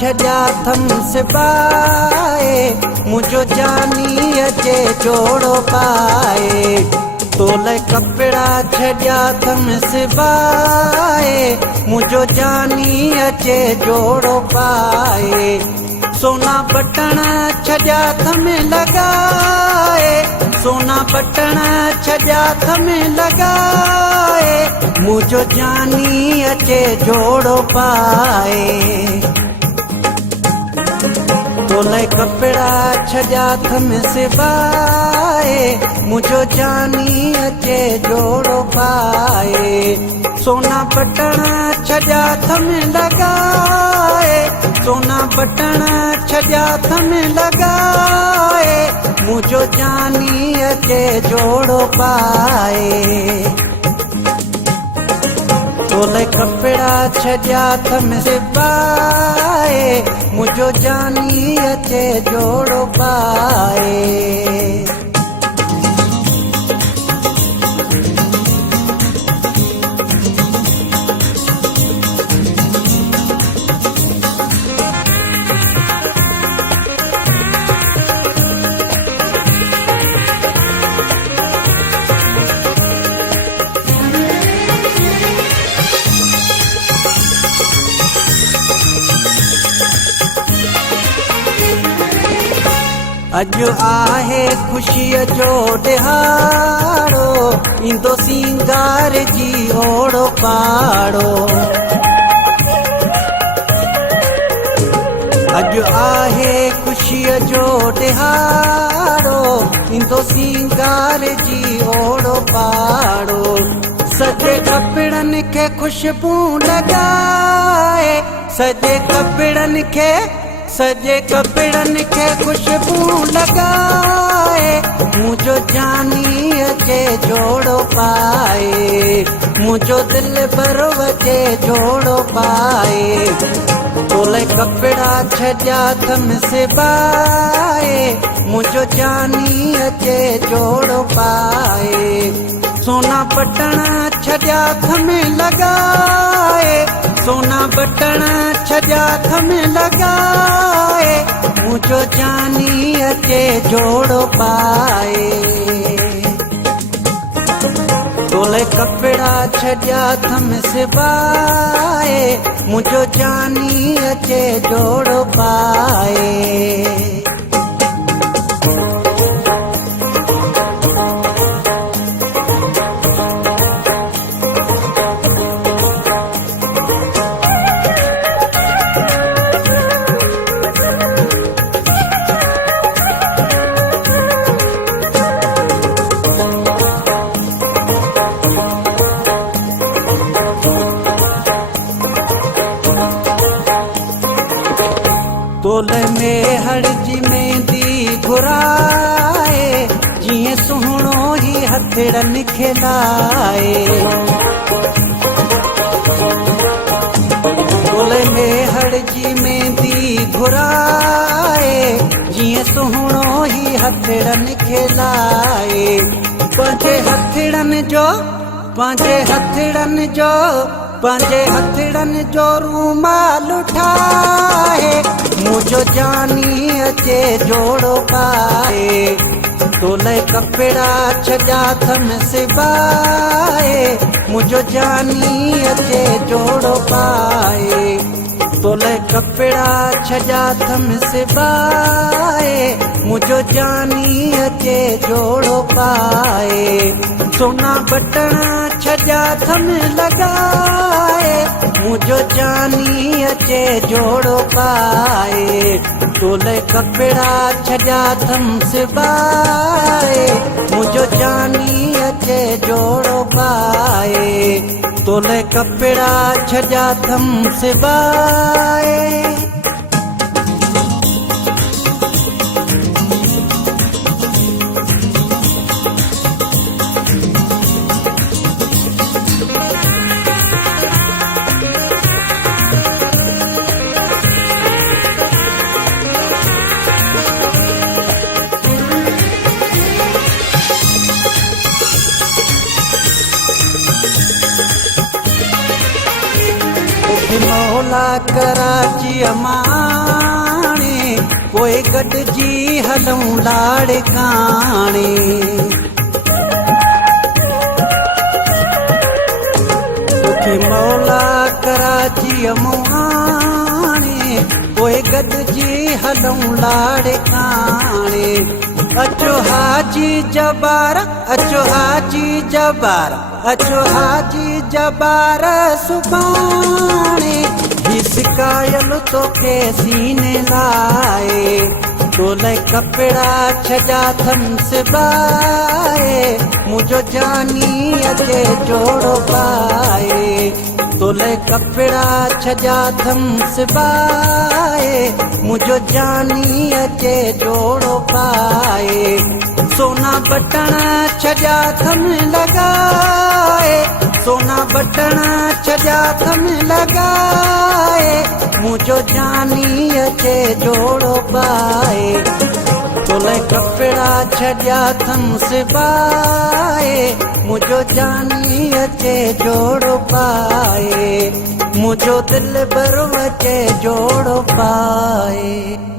छॾिया थम सिबाए मुंहिंजो जानी अचे जोड़ो पाए तोले कपिड़ा छॾिया थम सिबाए मुंहिंजो जानी अचे जोड़ो पाए सोना बटण छॾिया थम लॻाए सोना बटण छॾिया थम लॻाए मुंहिंजो जानी अचे जोड़ो पाए तोले कपिड़ा छॾिया थम सिबाए मुंहिंजो जानी अचे जोड़ो पाए सोना बटण छॾिया थम लॻाए सोना बटण छॾिया थम लॻाए मुंहिंजो जानी अचे जोड़ो पाए तोले कपिड़ा छॾिया थम सिबाए मुंहिंजो जानी अचे जोड़ो पाए अॼु आहे ख़ुशीअ जो ॾिहाड़ो ईंदो सिंगार जी ओड़ो पाड़ो अॼु आहे ख़ुशीअ जो ॾिहाड़ो ईंदो सिंगार जी ओड़ो पाड़ो सॼे कपिड़नि खे ख़ुशबू लॻाए सॼे कपिड़नि खे ख़ुशबू लॻाए मुंहिंजो जानी अचे जोड़ो पाए मुंहिंजो दिलि भरो अचे जोड़ो पाए तोले कपिड़ा छॾिया थम सिबाए मुंहिंजो जानी अचे जोड़ो पाए सोना बटण छॾिया थम लॻाए सोना बटण छॾिया थम लॻाए मुंहिंजो जानी अचे जोड़ो पाए तोले कपिड़ा छॾिया थम सिबाए मुंहिंजो जानी अचे जोड़ो पाए तोले में हड़जी मेहंदी घुराए जीअं सुहिणो ई हथड़नि खे लाए तोले में हड़जी मेहंदी घुराए जीअं सुहिणो ई हथड़नि खे लाए पंहिंजे हथड़नि जो रूमाल ठाहे मुंहिंजो जानी अचे जोड़ो पाए तोले कपिड़ा छॾिया थम सिबाए मुंहिंजो जानी अचे जोड़ो पाए तोले कपिड़ा छॾिया थम सिबाए मुंहिंजो जानी अचे जोड़ो पाए सोना बटण छॾिया थम लॻाए मुंहिंजो जानी अचे जोड़ो पाए तोले कपिड़ा छॾिया थम सिबाए मुंहिंजो जानी अचे जोड़ो पाए तोले कपिड़ा छॾिया थम सिबाए मौला कराची अमाणे पोइ गॾिजी हलूं लाड़काणे तोखे मौला कराची अमाणे पोइ गॾिजी हलूं लाड़काणे अचो हाजी जबार अचो हाजी जबार अचो हाजी जबार सुभाणे ही सिकायल तोखे सीने लाए तोले कपिड़ा छजा थम सिबाए मुझो जानी अचे जोड़ो पाए तोले कपिड़ा छजा थम सिबाए मुझो जानी अचे जोड़ो पाए सोना बटन छजा थम लगाए सोना बटन छजा थम लगाए मुझो जानी अचे जोड़ो पाए तोले कपिड़ा छजा थम सिबाए मुझो जानी अचे जोड़ो पाए मुझो दिल भर अचे जोड़ो पाए।